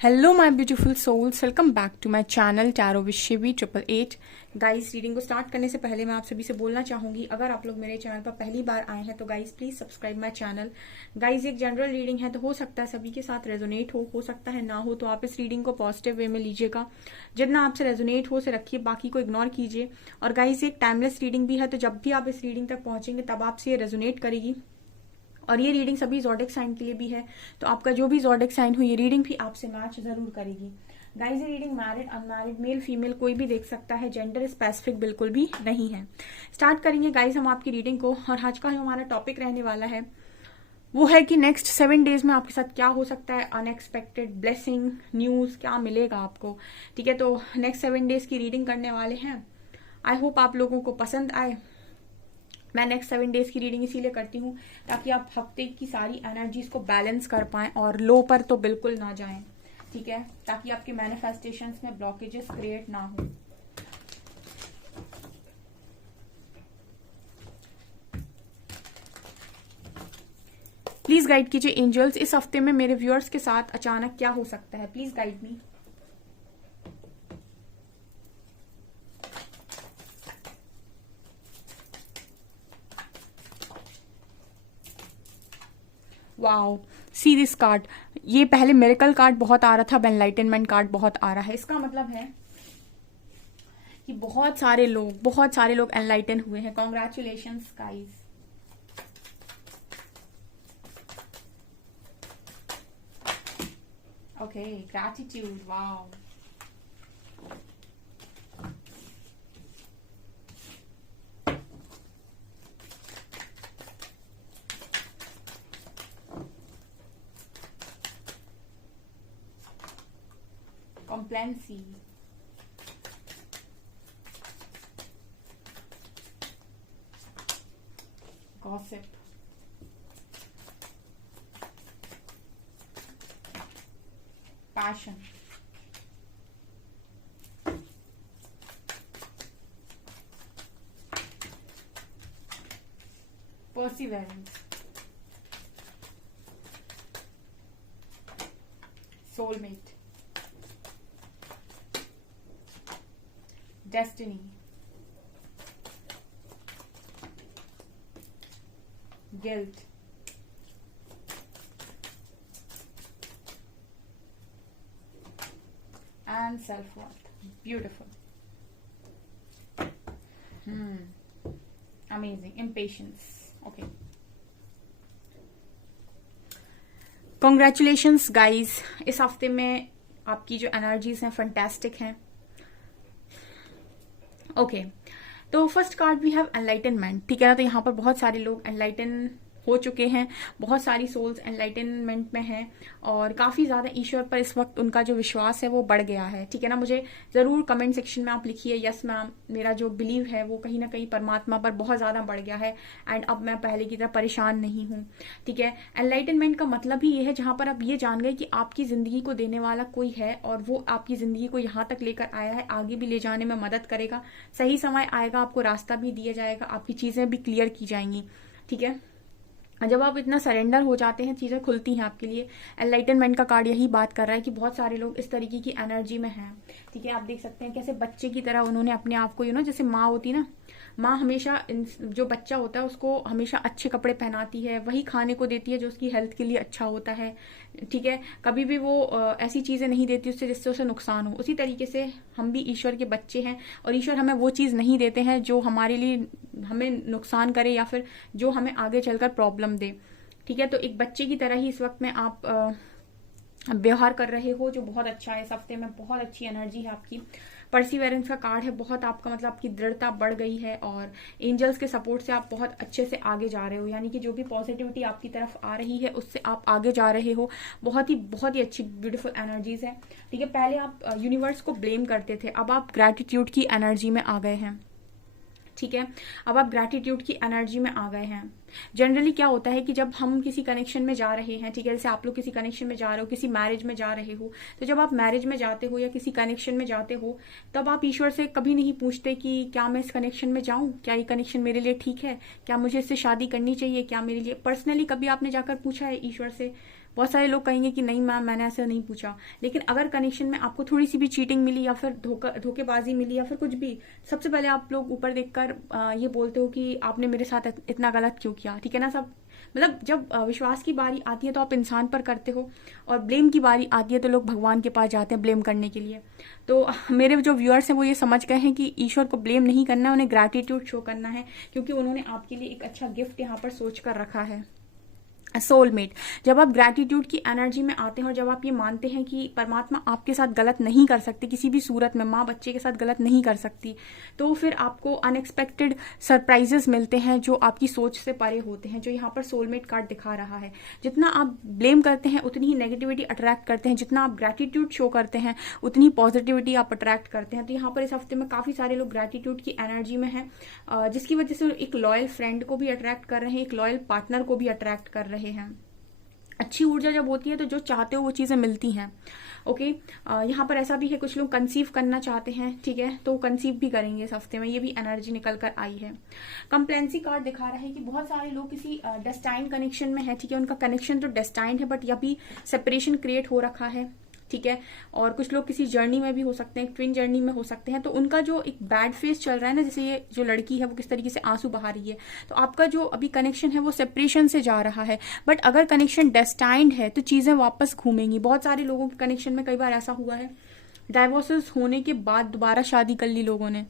Hello my beautiful souls, welcome back to my channel tarot with Shivi 888। Guys, reading को start करने से पहले मैं आप सभी से बोलना चाहूंगी, अगर आप लोग मेरे चैनल पर पहली बार आए हैं तो guys please subscribe my channel. Guys, एक जनरल रीडिंग है तो हो सकता है सभी के साथ रेजोनेट हो सकता है ना हो, तो आप इस रीडिंग को पॉजिटिव वे में लीजिएगा। जितना आपसे रेजोनेट हो उसे रखिए, बाकी को इग्नोर कीजिए। और गाइस, एक टाइमलेस रीडिंग भी है, तो जब भी आप इस रीडिंग तक पहुंचेंगे तब आपसे ये रेजोनेट करेगी। और ये रीडिंग सभी ज़ोडिक साइन के लिए भी है, तो आपका जो भी ज़ोडिक साइन हो ये रीडिंग भी आपसे मैच जरूर करेगी। गाइस, ये reading married unmarried male female कोई भी देख सकता है, जेंडर स्पेसिफिक बिल्कुल भी नहीं है। स्टार्ट करेंगे गाइस हम आपकी रीडिंग को, और आज का हमारा टॉपिक रहने वाला है वो है कि नेक्स्ट 7 डेज में आपके साथ क्या हो सकता है, अनएक्सपेक्टेड ब्लेसिंग न्यूज़ क्या मिलेगा आपको। ठीक है, तो नेक्स्ट 7 डेज की रीडिंग करने वाले हैं। आई होप आप लोगों को पसंद आए। मैं नेक्स्ट 7 डेज की रीडिंग इसीलिए करती हूँ ताकि आप हफ्ते की सारी एनर्जीज को बैलेंस कर पाएं और लो पर तो बिल्कुल ना जाएं। ठीक है, ताकि आपके मैनिफेस्टेशंस में ब्लॉकेजेस क्रिएट ना हो। प्लीज गाइड कीजिए एंजल्स, इस हफ्ते में मेरे व्यूअर्स के साथ अचानक क्या हो सकता है। Please guide me. Wow, see this card. ये पहले मिरेकल कार्ड बहुत आ रहा था, अब एनलाइटनमेंट कार्ड बहुत आ रहा है। इसका मतलब है कि बहुत सारे लोग एनलाइटन हुए हैं। Congratulations guys. Okay, gratitude. Wow, complacency, gossip, passion, perseverance, soulmate, destiny, guilt, and self-worth. Beautiful. Amazing. Impatience. Okay. Congratulations guys, इस हफ्ते में आपकी जो एनर्जीज हैं फंटेस्टिक हैं। ओके, तो first card we have enlightenment. ठीक है ना, तो यहाँ पर बहुत सारे लोग एनलाइटन हो चुके हैं, बहुत सारी सोल्स एनलाइटनमेंट में हैं और काफ़ी ज़्यादा ईश्वर पर इस वक्त उनका जो विश्वास है वो बढ़ गया है। ठीक है ना, मुझे ज़रूर कमेंट सेक्शन में आप लिखिए यस मैम, मेरा जो बिलीव है वो कहीं ना कहीं परमात्मा पर बहुत ज़्यादा बढ़ गया है एंड अब मैं पहले की तरह परेशान नहीं हूँ। ठीक है, एनलाइटनमेंट का मतलब ही ये है जहाँ पर आप ये जान गए कि आपकी ज़िंदगी को देने वाला कोई है और वो आपकी ज़िंदगी को यहाँ तक लेकर आया है, आगे भी ले जाने में मदद करेगा। सही समय आएगा, आपको रास्ता भी दिया जाएगा, आपकी चीज़ें भी क्लियर की जाएंगी। ठीक है, जब आप इतना सरेंडर हो जाते हैं चीज़ें खुलती हैं आपके लिए। एनलाइटनमेंट का कार्ड यही बात कर रहा है कि बहुत सारे लोग इस तरीके की एनर्जी में हैं। ठीक है, आप देख सकते हैं कैसे बच्चे की तरह उन्होंने अपने आप को जैसे माँ होती ना, माँ हमेशा जो बच्चा होता है उसको हमेशा अच्छे कपड़े पहनाती है, वही खाने को देती है जो उसकी हेल्थ के लिए अच्छा होता है। ठीक है, कभी भी वो ऐसी चीज़ें नहीं देती उससे जिससे उसे नुकसान हो। उसी तरीके से हम भी ईश्वर के बच्चे हैं और ईश्वर हमें वो चीज़ नहीं देते हैं जो हमारे लिए हमें नुकसान करे या फिर जो हमें आगे चलकर प्रॉब्लम दे। ठीक है, तो एक बच्चे की तरह ही इस वक्त में आप व्यवहार कर रहे हो, जो बहुत अच्छा है। इस हफ्ते में बहुत अच्छी एनर्जी है आपकी। परसिवेरेंस का कार्ड है, बहुत आपका मतलब आपकी दृढ़ता बढ़ गई है और एंजल्स के सपोर्ट से आप बहुत अच्छे से आगे जा रहे हो, यानी कि जो भी पॉजिटिविटी आपकी तरफ आ रही है उससे आप आगे जा रहे हो। बहुत ही अच्छी ब्यूटीफुल एनर्जीज है। ठीक है, पहले आप यूनिवर्स को ब्लेम करते थे, अब आप ग्रैटिट्यूड की एनर्जी में आ गए हैं। ठीक है, अब आप ग्रैटिट्यूड की एनर्जी में आ गए हैं। जनरली क्या होता है कि जब हम किसी कनेक्शन में जा रहे हैं, ठीक है, जैसे आप लोग किसी कनेक्शन में जा रहे हो, किसी मैरिज में जा रहे हो, तो जब आप मैरिज में जाते हो या किसी कनेक्शन में जाते हो तब आप ईश्वर से कभी नहीं पूछते कि क्या मैं इस कनेक्शन में जाऊं, क्या ये कनेक्शन मेरे लिए ठीक है, क्या मुझे इससे शादी करनी चाहिए, क्या मेरे लिए पर्सनली कभी आपने जाकर पूछा है ईश्वर से बहुत सारे लोग कहेंगे कि नहीं मैम मैंने ऐसा नहीं पूछा, लेकिन अगर कनेक्शन में आपको थोड़ी सी भी चीटिंग मिली या फिर धोखेबाजी मिली या फिर कुछ भी, सबसे पहले आप लोग ऊपर देखकर ये बोलते हो कि आपने मेरे साथ इतना गलत क्यों किया, ठीक है ना सब। मतलब जब विश्वास की बारी आती है तो आप इंसान पर करते हो, और ब्लेम की बारी आती है तो लोग भगवान के पास जाते हैं ब्लेम करने के लिए। तो मेरे जो व्यूअर्स हैं वो ये समझ गए हैं कि ईश्वर को ब्लेम नहीं करना है, उन्हें ग्रैटिट्यूड शो करना है, क्योंकि उन्होंने आपके लिए एक अच्छा गिफ्ट यहाँ पर सोच कर रखा है। सोलमेट, जब आप ग्रैटिट्यूड की एनर्जी में आते हैं और जब आप ये मानते हैं कि परमात्मा आपके साथ गलत नहीं कर सकती, किसी भी सूरत में माँ बच्चे के साथ गलत नहीं कर सकती, तो फिर आपको अनएक्सपेक्टेड सरप्राइजेस मिलते हैं जो आपकी सोच से परे होते हैं, जो यहाँ पर सोलमेट कार्ड दिखा रहा है। जितना आप ब्लेम करते हैं उतनी ही नेगेटिविटी अट्रैक्ट करते हैं, जितना आप ग्रैटिट्यूड शो करते हैं उतनी पॉजिटिविटी आप अट्रैक्ट करते हैं। तो यहाँ पर इस हफ्ते में काफी सारे लोग ग्रैटिट्यूड की एनर्जी में हैं, जिसकी वजह से एक लॉयल फ्रेंड को भी अट्रैक्ट कर रहे हैं, एक लॉयल पार्टनर को भी अट्रैक्ट कर रहे हैं। अच्छी ऊर्जा जब होती है तो जो चाहते हो वो चीजें मिलती हैं। ओके, यहाँ पर ऐसा भी है कुछ लोग कंसीव करना चाहते हैं, ठीक है, तो कंसीव भी करेंगे इस हफ्ते में, ये भी एनर्जी निकल कर आई है। कंप्लेंसी कार्ड दिखा रहा है कि बहुत सारे लोग किसी डेस्टाइन कनेक्शन में है, ठीक है, उनका कनेक्शन तो डेस्टाइन है बट यह भी सेपरेशन क्रिएट हो रखा है, ठीक है। और कुछ लोग किसी जर्नी में भी हो सकते हैं, ट्विन जर्नी में हो सकते हैं, तो उनका जो एक बैड फेस चल रहा है ना, जैसे ये जो लड़की है वो किस तरीके से आंसू बहा रही है, तो आपका जो अभी कनेक्शन है वो सेपरेशन से जा रहा है। बट अगर कनेक्शन डेस्टाइंड है तो चीजें वापस घूमेंगी। बहुत सारे लोगों के कनेक्शन में कई बार ऐसा हुआ है, डाइवोर्सेस होने के बाद दोबारा शादी कर ली लोगों ने।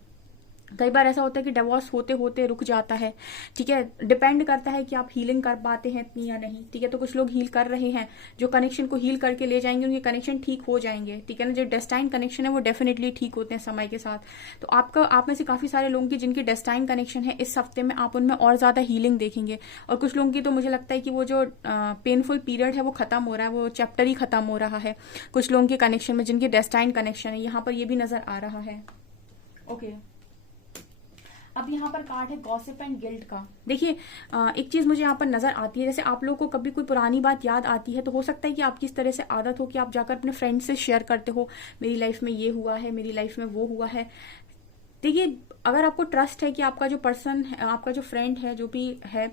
कई बार ऐसा होता है कि डिवोर्स होते होते रुक जाता है, ठीक है, डिपेंड करता है कि आप हीलिंग कर पाते हैं इतनी या नहीं, ठीक है। तो कुछ लोग हील कर रहे हैं, जो कनेक्शन को हील करके ले जाएंगे उनके कनेक्शन ठीक हो जाएंगे, ठीक है ना। जो डेस्टाइन कनेक्शन है वो डेफिनेटली ठीक होते हैं समय के साथ। तो आप में से काफी सारे लोगों की जिनकी डेस्टाइन कनेक्शन है, इस हफ्ते में आप उनमें और ज्यादा हीलिंग देखेंगे। और कुछ लोगों की तो मुझे लगता है कि वो जो पेनफुल पीरियड है वो खत्म हो रहा है, वो चैप्टर ही खत्म हो रहा है कुछ लोगों के कनेक्शन में जिनके डेस्टाइन कनेक्शन है, यहाँ पर ये भी नजर आ रहा है। ओके, अब यहाँ पर कार्ड है गॉसिप एंड गिल्ट का। देखिए, एक चीज मुझे यहाँ पर नजर आती है, जैसे आप लोगों को कभी कोई पुरानी बात याद आती है तो हो सकता है कि आपकी इस तरह से आदत हो कि आप जाकर अपने फ्रेंड से शेयर करते हो, मेरी लाइफ में ये हुआ है, मेरी लाइफ में वो हुआ है। देखिए, अगर आपको ट्रस्ट है कि आपका जो पर्सन है, आपका जो फ्रेंड है, जो भी है,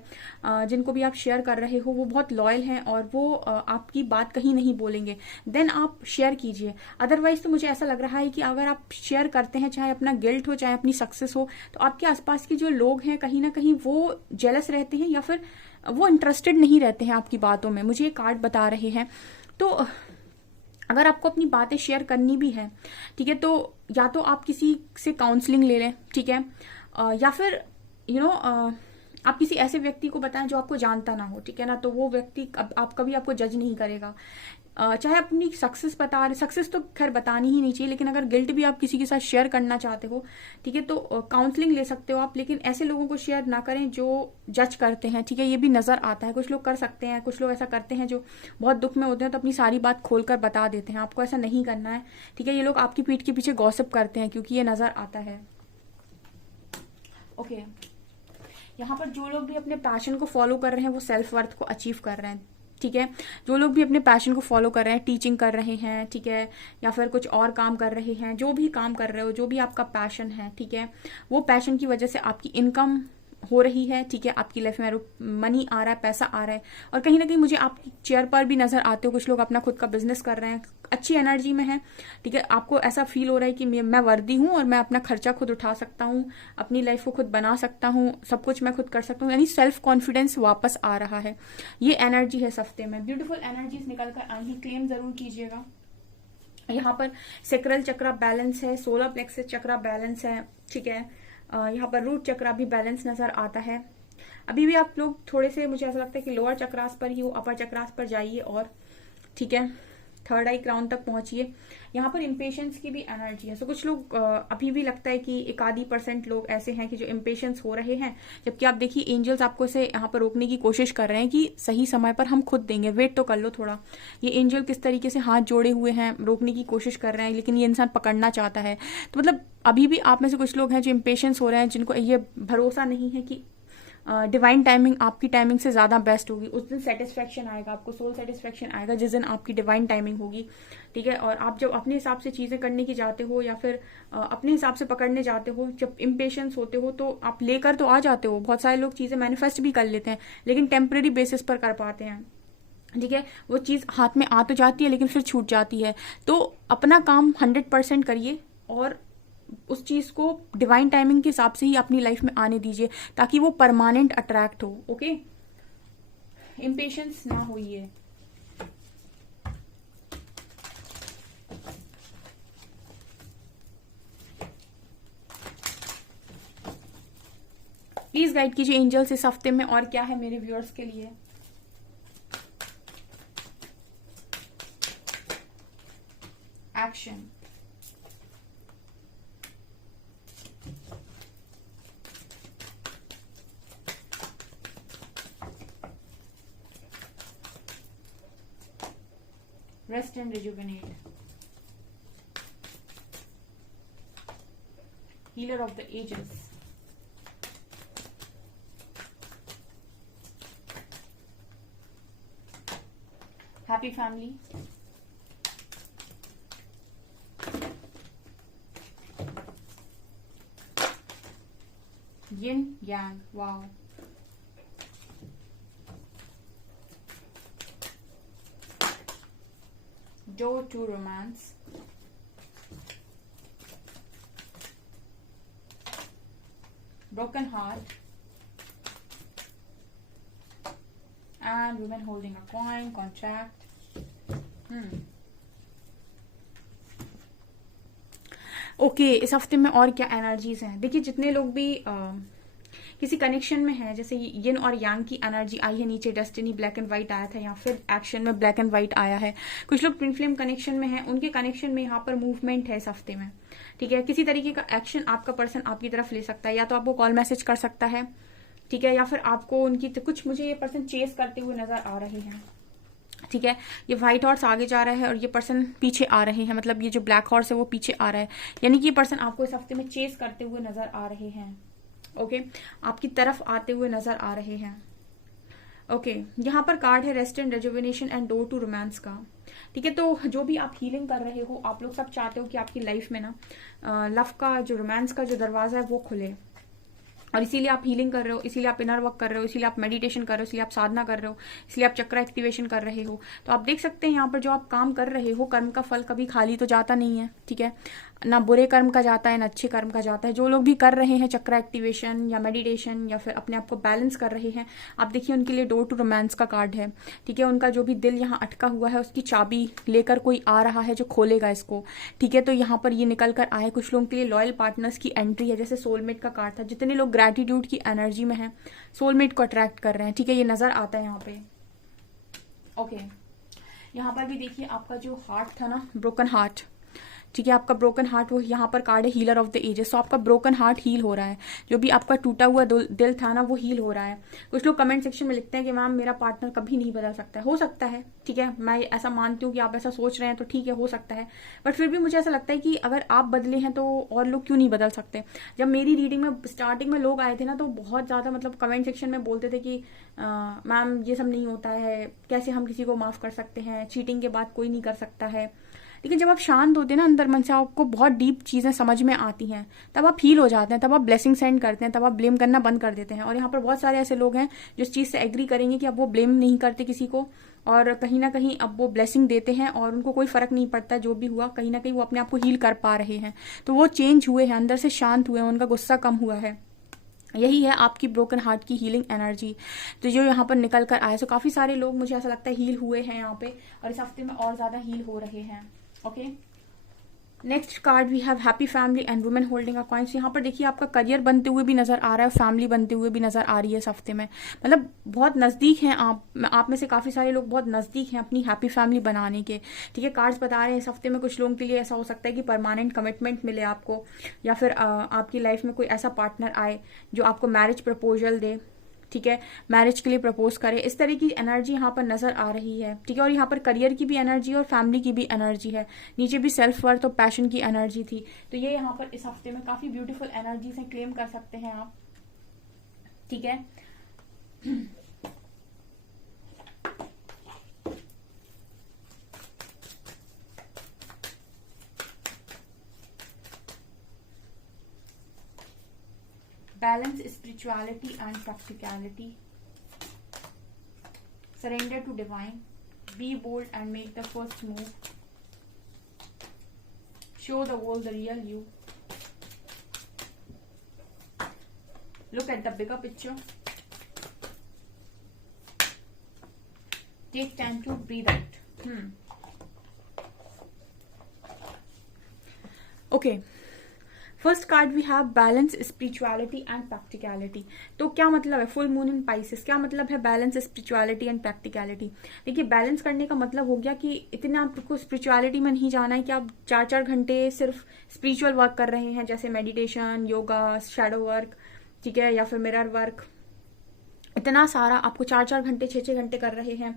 जिनको भी आप शेयर कर रहे हो वो बहुत लॉयल हैं और वो आपकी बात कहीं नहीं बोलेंगे, देन आप शेयर कीजिए। अदरवाइज तो मुझे ऐसा लग रहा है कि अगर आप शेयर करते हैं, चाहे अपना गिल्ट हो चाहे अपनी सक्सेस हो, तो आपके आसपास के जो लोग हैं कहीं ना कहीं वो जेलस रहते हैं या फिर वो इंटरेस्टेड नहीं रहते हैं आपकी बातों में, मुझे ये कार्ड बता रहे हैं। तो अगर आपको अपनी बातें शेयर करनी भी है, ठीक है, तो या तो आप किसी से काउंसलिंग ले लें, ठीक है, या फिर आप किसी ऐसे व्यक्ति को बताएं जो आपको जानता ना हो, ठीक है ना, तो वो व्यक्ति आप कभी आपको जज नहीं करेगा। चाहे अपनी सक्सेस सक्सेस तो खैर बतानी ही नहीं चाहिए, लेकिन अगर गिल्ट भी आप किसी के साथ शेयर करना चाहते हो, ठीक है, तो काउंसलिंग ले सकते हो आप, लेकिन ऐसे लोगों को शेयर ना करें जो जज करते हैं, ठीक है, ये भी नजर आता है। कुछ लोग कर सकते हैं, कुछ लोग ऐसा करते हैं जो बहुत दुख में होते हैं तो अपनी सारी बात खोलकर बता देते हैं, आपको ऐसा नहीं करना है, ठीक है। ये लोग आपकी पीठ के पीछे गॉसिप करते हैं क्योंकि ये नजर आता है। ओके, यहाँ पर जो लोग भी अपने पैशन को फॉलो कर रहे हैं वो सेल्फ वर्थ को अचीव कर रहे हैं, ठीक है। जो लोग भी अपने पैशन को फॉलो कर रहे हैं, टीचिंग कर रहे हैं, ठीक है, या फिर कुछ और काम कर रहे हैं, जो भी काम कर रहे हो, जो भी आपका पैशन है, ठीक है, वो पैशन की वजह से आपकी इनकम हो रही है, ठीक है, आपकी लाइफ में मनी आ रहा है, पैसा आ रहा है, और कहीं ना कहीं मुझे आपकी चेयर पर भी नजर आते हो, कुछ लोग अपना खुद का बिजनेस कर रहे हैं, अच्छी एनर्जी में है, ठीक है। आपको ऐसा फील हो रहा है कि मैं वर्दी हूं और मैं अपना खर्चा खुद उठा सकता हूं, अपनी लाइफ को खुद बना सकता हूं, सब कुछ मैं खुद कर सकता हूं, यानी सेल्फ कॉन्फिडेंस वापस आ रहा है। ये एनर्जी है इस हफ्ते में, ब्यूटीफुल एनर्जीज निकल कर आई है, क्लेम जरूर कीजिएगा। यहाँ पर सेक्रल चक्रा बैलेंस है, सोलर प्लेक्सस चक्रा बैलेंस है, ठीक है, यहाँ पर रूट चक्रा भी बैलेंस नजर आता है। अभी भी आप लोग थोड़े से, मुझे ऐसा लगता है कि लोअर चक्रास पर ही हो, अपर चक्रास पर जाइए और, ठीक है, थर्ड आई क्राउन तक पहुंचिए। यहाँ पर इम्पेशंस की भी एनर्जी है, सो कुछ लोग अभी भी लगता है कि 1-2% लोग ऐसे हैं कि जो इम्पेशंस हो रहे हैं, जबकि आप देखिए एंजल्स आपको इसे यहाँ पर रोकने की कोशिश कर रहे हैं कि सही समय पर हम खुद देंगे, वेट तो कर लो थोड़ा। ये एंजल किस तरीके से हाथ जोड़े हुए हैं, रोकने की कोशिश कर रहे हैं, लेकिन ये इंसान पकड़ना चाहता है। तो मतलब अभी भी आप में से कुछ लोग हैं जो इम्पेशंस हो रहे हैं, जिनको ये भरोसा नहीं है कि डिवाइन टाइमिंग आपकी टाइमिंग से ज्यादा बेस्ट होगी। उस दिन सेटिस्फेक्शन आएगा, आपको सोल सेटिस्फेक्शन आएगा जिस दिन आपकी डिवाइन टाइमिंग होगी, ठीक है। और आप जब अपने हिसाब से चीजें करने की जाते हो या फिर अपने हिसाब से पकड़ने जाते हो, जब इम्पेशंस होते हो तो आप लेकर तो आ जाते हो। बहुत सारे लोग चीजें मैनिफेस्ट भी कर लेते हैं लेकिन टेम्परेरी बेसिस पर कर पाते हैं, ठीक है, वो चीज़ हाथ में आ तो जाती है लेकिन फिर छूट जाती है। तो अपना काम 100% करिए और उस चीज़ को डिवाइन टाइमिंग के हिसाब से ही अपनी लाइफ में आने दीजिए, ताकि वो परमानेंट अट्रैक्ट हो। ओके, इम्पेशंस ना होइए। प्लीज गाइड कीजिए एंजल्स इस हफ्ते में और क्या है मेरे व्यूअर्स के लिए। Action, rest and rejuvenate, healer of the ages, happy family, yin yang, wow, door to romance, broken heart, and women holding a coin, contract. Okay, इस हफ्ते में और क्या एनर्जीज हैं। देखिए, जितने लोग भी किसी कनेक्शन में है, जैसे यिन और यांग की एनर्जी आई है नीचे, डेस्टिनी ब्लैक एंड व्हाइट आया था, या फिर एक्शन में ब्लैक एंड व्हाइट आया है। कुछ लोग ट्विन फ्लेम कनेक्शन में हैं, उनके कनेक्शन में यहाँ पर मूवमेंट है इस हफ्ते में। ठीक है, किसी तरीके का एक्शन आपका पर्सन आपकी तरफ ले सकता है, या तो आपको कॉल मैसेज कर सकता है, ठीक है, या फिर आपको उनकी कुछ, मुझे ये पर्सन चेस करते हुए नजर आ रहे हैं। ठीक है, ये व्हाइट हॉर्स आगे जा रहा है और ये पर्सन पीछे आ रहे हैं, मतलब ये जो ब्लैक हॉर्स है वो पीछे आ रहा है, यानी कि ये पर्सन आपको इस हफ्ते में चेस करते हुए नजर आ रहे हैं। ओके, आपकी तरफ आते हुए नजर आ रहे हैं। ओके, यहाँ पर कार्ड है rest and rejuvenation and door to romance का। ठीक है, तो जो भी आप हीलिंग कर रहे हो, आप लोग सब चाहते हो कि आपकी लाइफ में ना लव का जो रोमांस का जो दरवाजा है वो खुले, और इसीलिए आप हीलिंग कर रहे हो, इसीलिए आप इनर वर्क कर रहे हो, इसीलिए आप मेडिटेशन कर रहे हो, इसलिए आप साधना कर रहे हो, इसलिए आप चक्र एक्टिवेशन कर रहे हो। तो आप देख सकते हैं यहाँ पर जो आप काम कर रहे हो, कर्म का फल कभी खाली तो जाता नहीं है। ठीक है, ना बुरे कर्म का जाता है ना अच्छे कर्म का जाता है। जो लोग भी कर रहे हैं चक्र एक्टिवेशन या मेडिटेशन या फिर अपने आप को बैलेंस कर रहे हैं, आप देखिए उनके लिए डोर टू रोमांस का कार्ड है। ठीक है, उनका जो भी दिल यहाँ अटका हुआ है उसकी चाबी लेकर कोई आ रहा है जो खोलेगा इसको। ठीक है, तो यहाँ पर ये निकल कर आए। कुछ लोगों के लिए लॉयल पार्टनर्स की एंट्री है, जैसे सोलमेट का कार्ड था। जितने लोग ग्रेटिट्यूड की एनर्जी में है, सोलमेट को अट्रैक्ट कर रहे हैं। ठीक है, ये नजर आता है यहाँ पे। ओके, यहाँ पर भी देखिए आपका जो हार्ट था ना, ब्रोकन हार्ट, ठीक है, आपका ब्रोकन हार्ट, वो यहाँ पर कार्ड है हीलर ऑफ द एजेस। तो आपका ब्रोकन हार्ट हील हो रहा है, जो भी आपका टूटा हुआ दिल था ना वो हील हो रहा है। कुछ लोग कमेंट सेक्शन में लिखते हैं कि मैम मेरा पार्टनर कभी नहीं बदल सकता है। हो सकता है, ठीक है, मैं ऐसा मानती हूँ कि आप ऐसा सोच रहे हैं तो ठीक है, हो सकता है, बट फिर भी मुझे ऐसा लगता है कि अगर आप बदले हैं तो और लोग क्यों नहीं बदल सकते। जब मेरी रीडिंग में स्टार्टिंग में लोग आए थे ना, तो बहुत ज्यादा मतलब कमेंट सेक्शन में बोलते थे कि मैम ये सब नहीं होता है, कैसे हम किसी को माफ कर सकते हैं, चीटिंग के बाद कोई नहीं कर सकता है। लेकिन जब आप शांत होते हैं ना अंदर मन से, आपको बहुत डीप चीजें समझ में आती हैं, तब आप हील हो जाते हैं, तब आप ब्लेसिंग सेंड करते हैं, तब आप ब्लेम करना बंद कर देते हैं। और यहाँ पर बहुत सारे ऐसे लोग हैं जो इस चीज से एग्री करेंगे कि अब वो ब्लेम नहीं करते किसी को, और कहीं ना कहीं अब वो ब्लेसिंग देते हैं और उनको कोई फर्क नहीं पड़ता जो भी हुआ, कहीं ना कहीं वो अपने आप को हील कर पा रहे हैं। तो वो चेंज हुए हैं, अंदर से शांत हुए हैं, उनका गुस्सा कम हुआ है। यही है आपकी ब्रोकन हार्ट की हीलिंग एनर्जी, तो जो यहाँ पर निकल कर आए। सो काफी सारे लोग, मुझे ऐसा लगता है, हील हुए हैं यहाँ पे, और इस हफ्ते में और ज्यादा हील हो रहे हैं। Okay, next card we have happy family and women holding a coins. यहाँ पर देखिए आपका करियर बनते हुए भी नजर आ रहा है, फैमिली बनते हुए भी नजर आ रही है इस हफ्ते में। मतलब बहुत नजदीक हैं आप में से काफी सारे लोग बहुत नजदीक हैं अपनी हैप्पी फैमिली बनाने के। ठीक है, कार्ड्स बता रहे हैं इस हफ्ते में कुछ लोगों के लिए ऐसा हो सकता है कि परमानेंट कमिटमेंट मिले आपको, या फिर आपकी लाइफ में कोई ऐसा पार्टनर आए जो आपको मैरिज प्रपोजल दे। ठीक है, मैरिज के लिए प्रपोज करे, इस तरह की एनर्जी यहाँ पर नजर आ रही है। ठीक है, और यहाँ पर करियर की भी एनर्जी और फैमिली की भी एनर्जी है। नीचे भी सेल्फ वर्थ और पैशन की एनर्जी थी। तो ये यहाँ पर इस हफ्ते में काफी ब्यूटीफुल एनर्जीज हैं, क्लेम कर सकते हैं आप। ठीक है, balance spirituality and practicality, surrender to divine, Be bold and make the first move. Show the world the real you. Look at the bigger picture. Take time to breathe out. Okay. First card we have balance, spirituality and practicality. तो क्या मतलब है full moon in Pisces, क्या मतलब है balance, spirituality and practicality? देखिए, balance करने का मतलब हो गया कि इतना आपको स्पिरिचुअलिटी में नहीं जाना है कि आप 4-4 घंटे सिर्फ स्पिरिचुअल वर्क कर रहे हैं, जैसे मेडिटेशन, योगा, शैडो वर्क, ठीक है, या फिर मिरर वर्क। इतना सारा आपको 4-4 घंटे 6-6 घंटे कर रहे हैं,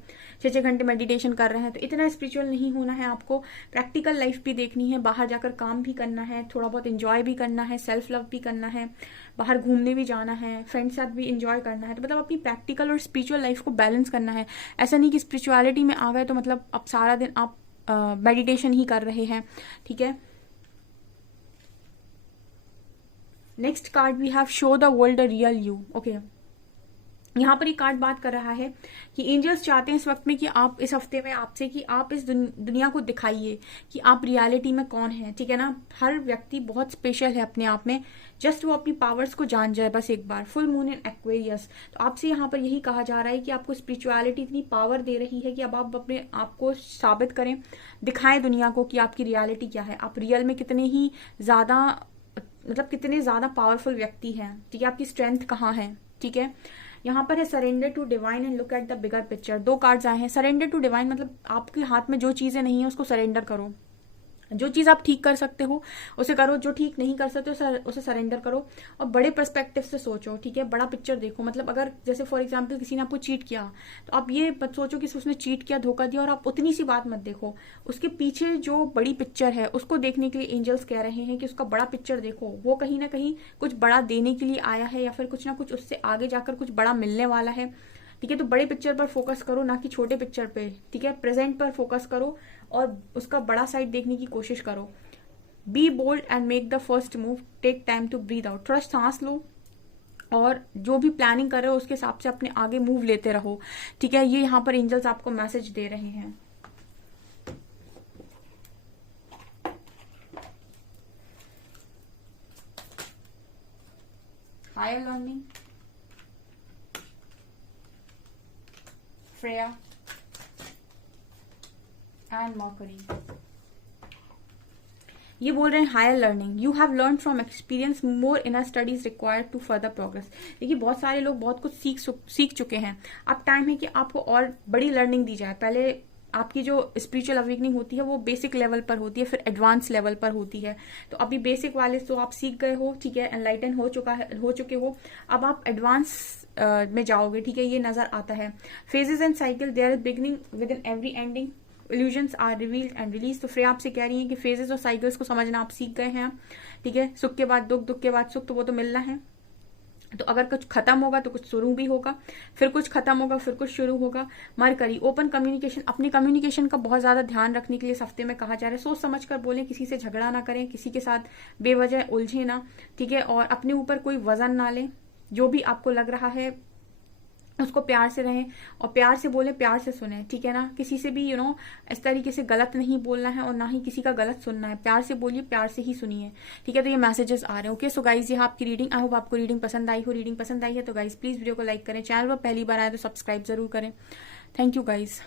6-6 घंटे मेडिटेशन कर रहे हैं, तो इतना स्पिरिचुअल नहीं होना है आपको। प्रैक्टिकल लाइफ भी देखनी है, बाहर जाकर काम भी करना है, थोड़ा बहुत एंजॉय भी करना है, सेल्फ लव भी करना है, बाहर घूमने भी जाना है, फ्रेंड्स साथ भी एंजॉय करना है। तो मतलब अपनी प्रैक्टिकल और स्पिरिचुअल लाइफ को बैलेंस करना है। ऐसा नहीं कि स्पिरिचुअलिटी में आ गए तो मतलब अब सारा दिन आप मेडिटेशन ही कर रहे हैं, ठीक है। Next card we have show the world the real you. Okay, यहाँ पर ये कार्ड बात कर रहा है कि एंजल्स चाहते हैं इस वक्त में कि आप इस हफ्ते में आपसे कि आप इस दुनिया को दिखाइए कि आप रियलिटी में कौन है, ठीक है ना। हर व्यक्ति बहुत स्पेशल है अपने आप में, जस्ट वो अपनी पावर्स को जान जाए बस एक बार। फुल मून इन एक्वेरियस, तो आपसे यहाँ पर यही कहा जा रहा है कि आपको स्पिरिचुअलिटी इतनी पावर दे रही है कि अब आप अपने आप को साबित करें, दिखाएं दुनिया को कि आपकी रियलिटी क्या है, आप रियल में कितने ही ज्यादा मतलब कितने ज्यादा पावरफुल व्यक्ति हैं, ठीक है, आपकी स्ट्रेंथ कहाँ है, ठीक है। यहाँ पर है surrender to divine and look at the bigger picture. 2 cards आए हैं। सरेंडर टू डिवाइन मतलब आपके हाथ में जो चीजें नहीं है उसको सरेंडर करो। जो चीज आप ठीक कर सकते हो उसे करो, जो ठीक नहीं कर सकते उसे सरेंडर करो और बड़े पर्सपेक्टिव से सोचो, ठीक है, बड़ा पिक्चर देखो। मतलब अगर जैसे फॉर एग्जांपल किसी ने आपको चीट किया तो आप ये मत सोचो कि उसने चीट किया, धोखा दिया और आप उतनी सी बात मत देखो, उसके पीछे जो बड़ी पिक्चर है उसको देखने के लिए एंजल्स कह रहे हैं कि उसका बड़ा पिक्चर देखो, वो कहीं ना कहीं कुछ बड़ा देने के लिए आया है या फिर कुछ ना कुछ उससे आगे जाकर कुछ बड़ा मिलने वाला है, ठीक है। तो बड़े पिक्चर पर फोकस करो, ना कि छोटे पिक्चर पे, ठीक है। प्रेजेंट पर फोकस करो और उसका बड़ा साइड देखने की कोशिश करो। Be bold and make the first move, take time to breathe out. थोड़ा सांस लो और जो भी प्लानिंग कर रहे हो उसके हिसाब से अपने आगे मूव लेते रहो, ठीक है। ये यहाँ पर एंजल्स आपको मैसेज दे रहे हैं। Higher learning, Freya and Mercury। ये बोल रहे हैं higher learning, you have learn from experience more in studies required to further progress. देखिए, बहुत सारे लोग बहुत कुछ सीख चुके हैं, अब टाइम है कि आपको और बड़ी लर्निंग दी जाए। पहले आपकी जो स्पिरिचुअल अवेकनिंग होती है वो बेसिक लेवल पर होती है, फिर एडवांस लेवल पर होती है। तो अभी बेसिक वाले तो आप सीख गए हो, ठीक है, एनलाइटन हो चुके हो, अब आप एडवांस में जाओगे, ठीक है, ये नजर आता है। Phases and cycle, there is beginning with in every ending, illusions are revealed and release. तो फ्रेया आपसे कह रही है कि फेजेस और साइकिल्स को समझना आप सीख गए हैं, ठीक है। सुख के बाद दुख, दुख के बाद सुख, तो वो तो मिलना है। तो अगर कुछ खत्म होगा तो कुछ शुरू भी होगा, फिर कुछ खत्म होगा, फिर कुछ शुरू होगा। मरकरी, ओपन कम्युनिकेशन, अपनी कम्युनिकेशन का बहुत ज्यादा ध्यान रखने के लिए इस हफ्ते में कहा जा रहा है। सोच समझ कर बोलें, किसी से झगड़ा ना करें, किसी के साथ बेवजह उलझे ना, ठीक है, और अपने ऊपर कोई वजन ना लें। जो भी आपको लग रहा है उसको प्यार से रहें और प्यार से बोले, प्यार से सुने, ठीक है ना। किसी से भी इस तरीके से गलत नहीं बोलना है और ना ही किसी का गलत सुनना है। प्यार से बोलिए, प्यार से ही सुनिए, ठीक है। तो ये मैसेजेस आ रहे हैं। ओके, सो गाइज, ये आपकी रीडिंग, आई होप आपको रीडिंग पसंद आई हो। रीडिंग पसंद आई है तो गाइज प्लीज वीडियो को लाइक करें, चैनल पर पहली बार आए तो सब्सक्राइब जरूर करें। Thank you guys.